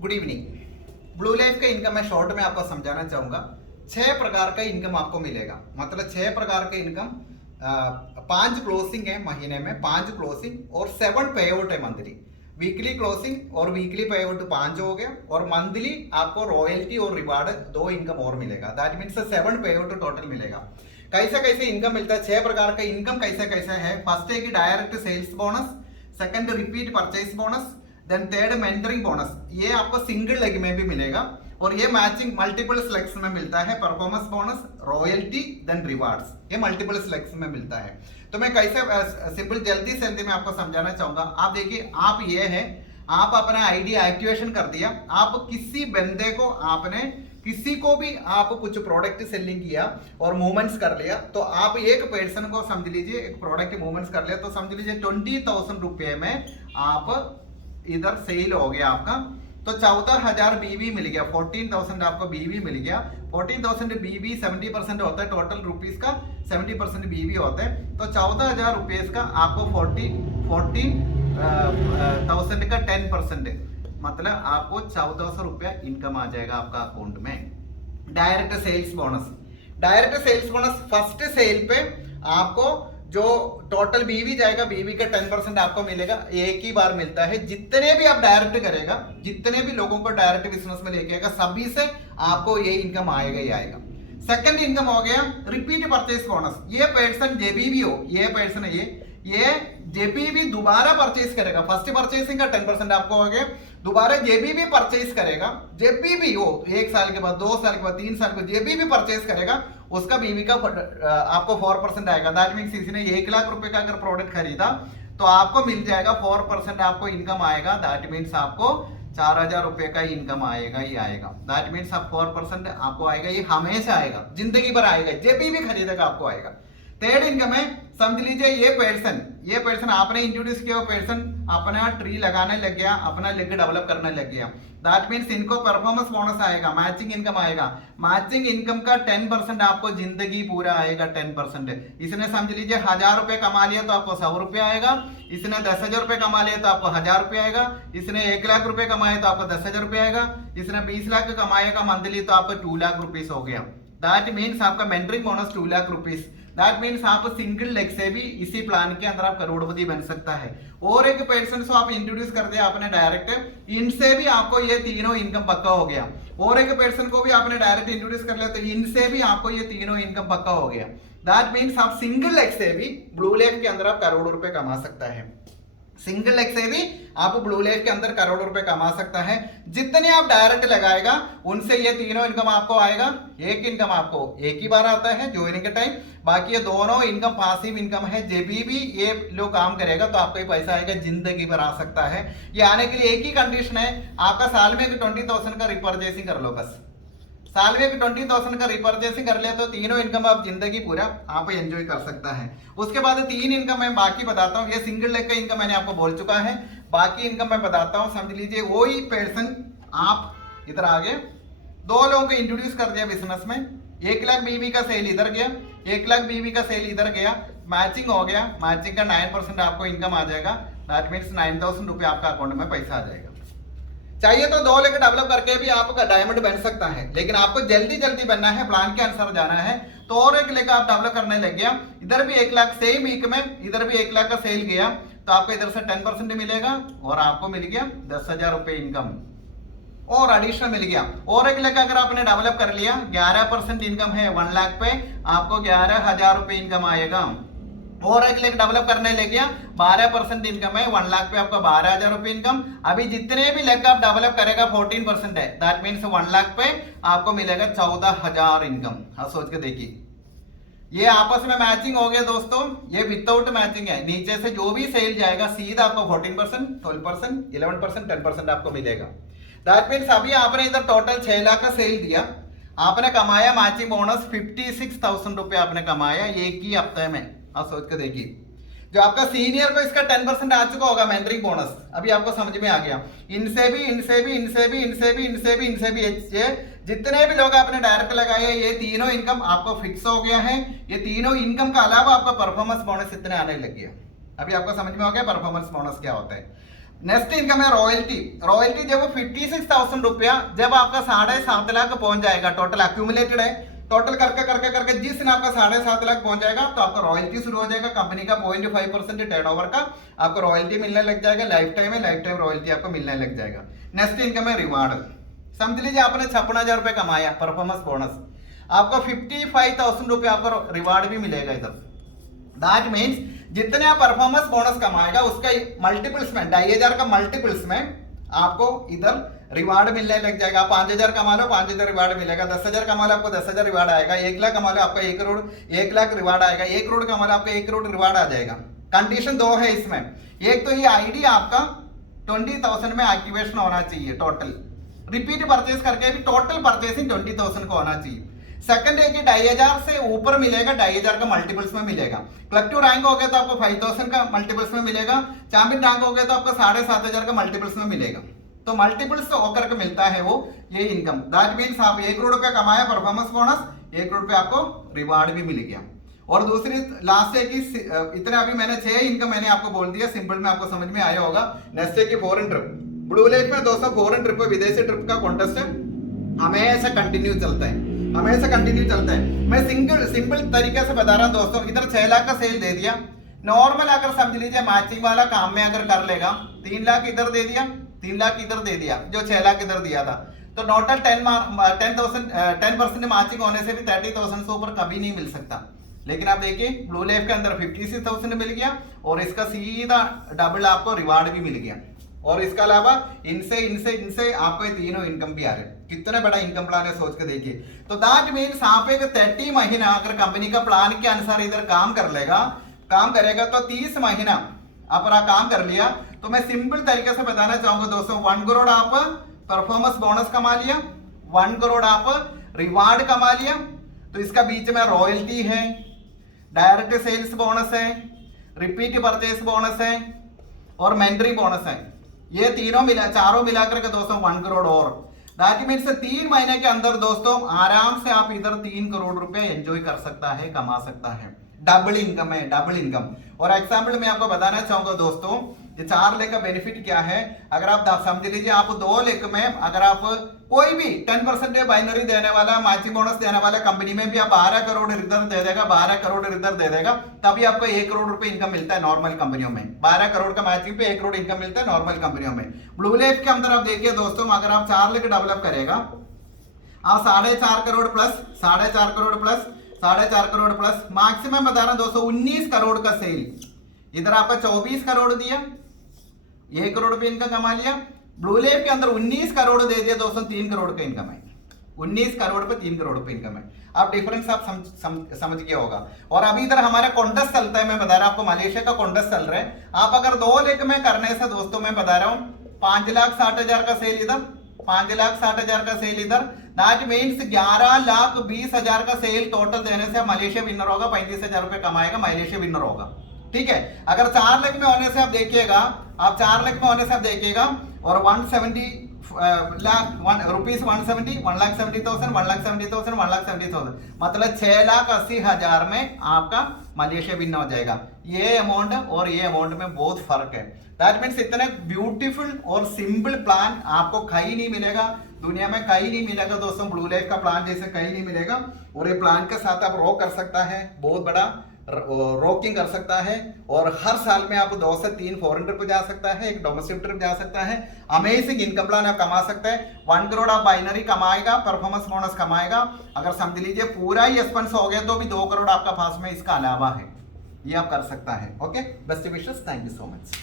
Good evening. Blue life का income मैं short में आपको समझाना चाहूंगा। 6 प्रकार का इनकम आपको मिलेगा, मतलब 6 प्रकार का इनकम। 5 क्लोजिंग है महीने में, 5 क्लोजिंग और 7 पे आउट है मंथली। वीकली क्लोजिंग और वीकली पे आउट 5 हो गया, और मंथली आपको रॉयल्टी और रिवार्ड 2 इनकम और मिलेगा। दैट मीन्स 7 पे आउट टोटल मिलेगा। कैसे कैसे इनकम मिलता है, 6 प्रकार का इनकम कैसे कैसे है। फर्स्ट है कि direct sales bonus, second repeat purchase bonus, then third mentoring bonus. ये आपको सिंगल लेग में भी मिलेगा, और ये मैचिंग मल्टीपल सिलेक्ट्स में मिलता है। Performance bonus, royalty, then rewards, ये मल्टीपल सिलेक्ट्स में मिलता है। तो मैं कैसे सिंपल जल्दी से मैं आपको समझाना चाहूंगा। आप देखिए, आप ये है, आप अपना आईडी एक्टिवेशन कर दिया, आप किसी बंदे को, आपने किसी को भी आप कुछ प्रोडक्ट सेलिंग किया और मूवमेंट्स कर लिया, तो आप एक पर्सन को समझ लीजिए, एक प्रोडक्ट मूवमेंट्स कर लिया, तो समझ लीजिए 20,000 रुपये में आप इधर सेल हो गया आपका, तो 14,000 बीवी मिल गया। 14,000 आपको बीवी मिल गया। 14,000 बीवी 70% होता है टोटल रुपीस का, 70% बीवी होता है। तो 14,000 रुपये का आपको 14,000 का 10%, मतलब आपको 1400 रुपया इनकम आ जाएगा आपका अकाउंट में। Direct sales bonus, direct sales bonus first sale पे आपको जो टोटल बीवी जाएगा, बीवी का 10% आपको मिलेगा, एक ही बार मिलता है। जितने भी आप डायरेक्ट करेगा, जितने भी लोगों को डायरेक्ट बिजनेस में लेके आएगा, सभी से आपको ये इनकम आएगा ही आएगा। सेकंड इनकम हो गया रिपीट परचेज बोनस। ये पर्सन जेबी भी हो, ये पर्सन है ये जेबी भी दोबारा परचेज करेगा। फर्स्ट परचेसिंग का 10% आपको हो गया, दोबारा जेबी भी परचेज करेगा, जेबी भी हो 1 साल के बाद, 2 साल के बाद, 3 साल के बाद जेबी भी परचेज करेगा, उसका बीवी का आपको 4% आएगा। दैट मीन्स किसी ने 1 लाख रुपए का अगर प्रोडक्ट खरीदा तो आपको मिल जाएगा 4% आपको इनकम आएगा। दैट मीन्स आपको 4,000 रुपए का इनकम आएगा ही आएगा। दैट मीन्स आप 4% आपको आएगा, ये हमेशा आएगा, जिंदगी भर आएगा, जेबी भी खरीदेगा आपको आएगा। थर्ड इनकम है, समझ लीजिए ये पर्सन आपने इंट्रोड्यूस किया, पर्सन अपना ट्री लगाने लग गया, अपना लेग डेवलप करने लग गया। दैट मीन्स इनको परफॉर्मेंस बोनस आएगा, मैचिंग इनकम आएगा। मैचिंग इनकम का 10% आपको जिंदगी पूरा आएगा। 10% इसने समझ लीजिए 1,000 रुपए कमा लिया तो आपको 100 रुपये आएगा। इसने 10,000 रुपए कमा लिया तो आपको 1,000 रुपये आएगा। इसने 1 लाख रुपए कमाए तो आपको 10,000 रुपये आएगा। इसने 20 लाख कमाएगा मंथली तो आपको 2 लाख रुपीस हो गया। दैट मीन्स आपका mentoring bonus 2 lakh rupees. That means आप सिंगल लेग से भी इसी प्लान के अंदर आप करोड़पति बन सकता है। और एक पर्सन को आप इंट्रोड्यूस कर दिया आपने डायरेक्ट, इनसे भी आपको ये तीनों इनकम पक्का हो गया। और एक पर्सन को भी आपने डायरेक्ट इंट्रोड्यूस कर लिया तो इनसे भी आपको ये तीनों इनकम पक्का हो गया। दैट मीन्स आप सिंगल लेग से भी ब्लू लेग के अंदर आप करोड़ों रुपए कमा सकता है। सिंगल लेग से भी आप ब्लू लेग के अंदर करोड़ों रुपए कमा सकता है। जितने आप डायरेक्ट लगाएगा उनसे ये तीनों इनकम आपको आएगा। एक इनकम आपको एक ही बार आता है ज्वाइनिंग के टाइम, बाकी ये दोनों इनकम पासिव इनकम है। जब भी ये लोग काम करेगा तो आपको ये पैसा आएगा, जिंदगी भर आ सकता है। ये आने के लिए एक ही कंडीशन है, आपका साल में 20,000 का रिपर्चेसिंग कर लो। बस साल में 20,000 का रिपर्चेसिंग कर लिया तो तीनों इनकम आप जिंदगी पूरा आप एंजॉय कर सकता है। उसके बाद 3 इनकम मैं बाकी बताता हूँ। ये सिंगल लेग का इनकम मैंने आपको बोल चुका है, बाकी इनकम मैं बताता हूँ। समझ लीजिए वही पर्सन आप इधर आ गए, 2 लोगों को इंट्रोड्यूस कर दिया बिजनेस में, 1 लाख बीवी का सेल इधर गया, 1 लाख बीवी का सेल इधर गया, मैचिंग हो गया, मैचिंग का 9% आपको इनकम आ जाएगा। दैट मीन्स 9,000 रुपये आपका अकाउंट में पैसा आ जाएगा। चाहिए तो 2 लेग डेवलप करके भी आपका डायमंड बन सकता है, लेकिन आपको जल्दी जल्दी बनना है, प्लान के अनुसार जाना है। तो और 1 लेग आप डेवलप करने लग गया, इधर भी 1 लाख सेम वीक में, इधर भी 1 लाख का सेल गया, तो आपको इधर से 10% मिलेगा, और आपको मिल गया 10,000 रुपये इनकम और एडिशनल मिल गया। और 1 लेग अगर आपने डेवलप कर लिया, 11% इनकम है, 1 लाख पे आपको 11,000 रुपये इनकम आएगा। और 1 लेग डेवलप करने लग गया, 12% इनकम है, 1 लाख पे आपका 12,000 रुपये इनकम। अभी जितने भी लेग आप डेवलप करेगा 14% है, दैट मीन्स 1 लाख पे आपको मिलेगा 14,000 इनकम। हाँ सोच के देखिए, ये आपस में मैचिंग हो गया दोस्तों। ये विदाउट मैचिंग है, नीचे से जो भी सेल जाएगा सीधा आपको 14%, 12%, 11%, 10% आपको मिलेगा। दैट मीन्स अभी आपने इधर टोटल 6 लाख का सेल दिया, आपने कमाया मैचिंग बोनस 56,000 रुपये आपने कमाया एक ही हफ्ते में। आप सोच के देखिए, जो आपका सीनियर को इसका 10% आ चुका होगा मेंटरिंग बोनस, अभी आपको समझ में आ गया। इनसे भी इनसे भी इनसे भी इनसे भी इनसे भी इनसे भी ये जितने भी लोग आपने डायरेक्ट लगाए, ये तीनों इनकम आपको फिक्स हो गया है। ये तीनों इनकम का अलावा आपका परफॉर्मेंस बोनस इतने आने लग गया। अभी आपको समझ में हो गया परफॉर्मेंस बोनस क्या होता है। नेक्स्ट इनकम है रॉयल्टी। रॉयल्टी जब 56,000 रुपया जब आपका 7.5 लाख पहुंच जाएगा, टोटल एक्यूमुलेटेड है, टोटल करके करके करके जिस दिन आपका 7.5 लाख पहुंच जाएगा तो आपका रॉयल्टी शुरू हो जाएगा। कंपनी का 0.5% टर्नओवर का आपको रॉयल्टी मिलने लग जाएगा। लाइफ टाइम है, लाइफ टाइम रॉयल्टी आपको मिलने लग जाएगा। नेक्स्ट इनकम है रिवार्ड। समझ लीजिए आपने 56,000 रुपये कमाया परफॉर्मेंस बोनस, आपको 55,000 रुपये आपको रिवार्ड भी मिलेगा इधर। दैट मीन्स जितने आप परफॉर्मेंस बोनस कमाएगा उसका मल्टीपल्स में 2,500 का मल्टीपल्स में आपको इधर रिवार्ड मिलने लग जाएगा। 5,000 कमा लो 5,000 रिवार्ड मिलेगा, 10,000 कमा लो आपको 10,000 रिवार्ड आएगा, 1 लाख कमा लो आपको 1 करोड़ 1 लाख रिवार्ड आएगा, 1 करोड़ कमा लो आपको 1 करोड़ रिवार्ड आ जाएगा। कंडीशन 2 है इसमें, एक तो ये आईडी आपका 20,000 में एक्टिवेशन होना चाहिए टोटल, रिपीट परचेज करके भी टोटल परचेसिंग 20,000 को होना चाहिए। सेकंड है कि 2,500 से ऊपर मिलेगा, 2,500 का मल्टीपल्स में मिलेगा। कलेक्टिव रैंक हो गया तो आपको 5,000 का मल्टीपल्स में मिलेगा, चैंपियन रैंक हो गया तो आपको 7,500 का मल्टीपल्स में मिलेगा। तो मल्टीपल्स होकर के मिलता है वो ये इनकम। दैट मीन्स आप 1 करोड़ रुपया कमाया परफॉर्मेंस बोनस, 1 करोड़ रुपया आपको रिवार्ड भी मिल गया। और दूसरी लास्ट है कि इतने अभी मैंने 6 इनकम मैंने आपको बोल दिया, सिंपल में आपको समझ में आया होगा। नेक्स्ट है कि फॉरेन ट्रिप। ब्लू लाइफ में दोस्तों फॉरेन ट्रिप विदेशी ट्रिप का कॉन्टेस्ट है, हमेशा कंटिन्यू चलता है, हमेशा कंटिन्यू चलता है। मैं सिंपल तरीके से बता रहा हूं दोस्तों, इधर 6 लाख का सेल दे दिया, नॉर्मल अगर समझ लीजिए मैचिंग वाला काम में अगर कर लेगा 3 लाख इधर दे दिया, 3 लाख इधर दे दिया, जो 6 लाख इधर दिया था, तो टोटल 10% मैचिंग होने से भी 30,000 से ऊपर कभी नहीं मिल सकता। लेकिन आप देखिए ब्लू लाइफ के अंदर 56,000 मिल गया और इसका सीधा डबल आपको रिवार्ड भी मिल गया। और इसके अलावा इनसे इनसे इनसे आपको ये तीनों इनकम भी आ रहे हैं। कितना बड़ा इनकम प्लान है सोच के देखिए। तो दैट मीन्स आप एक 30 महीना अगर कंपनी का प्लान के अनुसार इधर काम करेगा तो 30 महीना अपना काम कर लिया तो मैं सिंपल तरीके से बताना चाहूंगा दोस्तों, 1 करोड़ आप परफॉर्मेंस बोनस कमा लिया, 1 करोड़ आप रिवार्ड कमा लिया। तो इसका बीच में रॉयल्टी है, डायरेक्ट सेल्स बोनस है, रिपीट परचेस बोनस है और मेंटरिंग बोनस है। ये चारों मिलाकर के दोस्तों 1 करोड़। और दैट मीन्स 3 महीने के अंदर दोस्तों आराम से आप इधर 3 करोड़ रुपए एंजॉय कर सकता है, कमा सकता है। डबल इनकम है, डबल इनकम। और एग्जाम्पल मैं आपको बताना चाहूंगा दोस्तों, ये 4 लाख का बेनिफिट क्या है। अगर आप समझ लीजिए आप 2 लाख में अगर आप कोई भी 10% बाइनरी देने वाला, मैचिंग बोनस देने वाला कंपनी में भी आप 12 करोड़ इधर दे देगा, 12 करोड़ इधर दे देगा, तभी आपको 1 करोड़ रुपए इनकम मिलता है नॉर्मल कंपनियों में। 12 करोड़ का मैचिंग पे 1 करोड़ इनकम मिलता है नॉर्मल कंपनियों में। ब्लू लाइफ के अंदर आप देखिए दोस्तों, अगर आप 4 लाख डेवलप करेगा, आप 4.5 crore plus 4.5 crore plus 4.5 crore plus maximum बता रहा हूं दोस्तों 19 करोड़ का सेल। इधर आपका 24 करोड़ दिया, 1 करोड़ रुपए इनकम कमा लिया। ब्लू लाइफ के अंदर 19 करोड़ दे दिया दोस्तों, 3 करोड़ का इनकम है। 19 करोड़ पे 3 करोड़ रुपए इनकम है। आप डिफरेंस आप समझ गया होगा। और अभी इधर हमारा कॉन्टेस्ट चलता है, मैं बता रहा हूं आपको, मलेशिया का कॉन्टेस्ट चल रहा है। आप अगर 2 लाख में करने से दोस्तों मैं बता रहा हूं 5,60,000 का सेल इधर, 5,60,000 का सेल इधर, दैट मीन्स 11,20,000 का सेल टोटल देने से मलेशिया विनर होगा, 35,000 रुपए कमाएगा, मलेशिया विनर होगा। ठीक है। अगर 4 लाख में होने से आप देखिएगा, आप 4 लाख में होने से आप देखिएगा और 170 लाख रुपीज 170, 1,70,000, 1,70,000, 1,70,000 मतलब 6,80,000 में आपका मलेशिया विन हो जाएगा। ये अमाउंट और ये अमाउंट में बहुत फर्क है। दैट मीन्स इतना ब्यूटीफुल और सिंपल प्लान आपको कहीं नहीं मिलेगा, दुनिया में कहीं नहीं मिलेगा दोस्तों। ब्लू लाइफ का प्लान जैसे कहीं नहीं मिलेगा। और ये प्लान के साथ आप रॉक कर सकता है, बहुत बड़ा रॉकिंग कर सकता है। और हर साल में आप 2 से 3 फॉरेन ट्रिप जा सकता है, एक डोमेस्टिक ट्रिप जा सकता है। अमेजिंग इनकम प्लान आप कमा सकते हैं। 1 करोड़ आप बाइनरी कमाएगा, परफॉर्मेंस बोनस कमाएगा। अगर समझ लीजिए पूरा ही एक्सपेंस हो गया तो भी 2 करोड़ आपका पास में इसका अलावा है, ये आप कर सकता है। Okay, best wishes, thank you so much.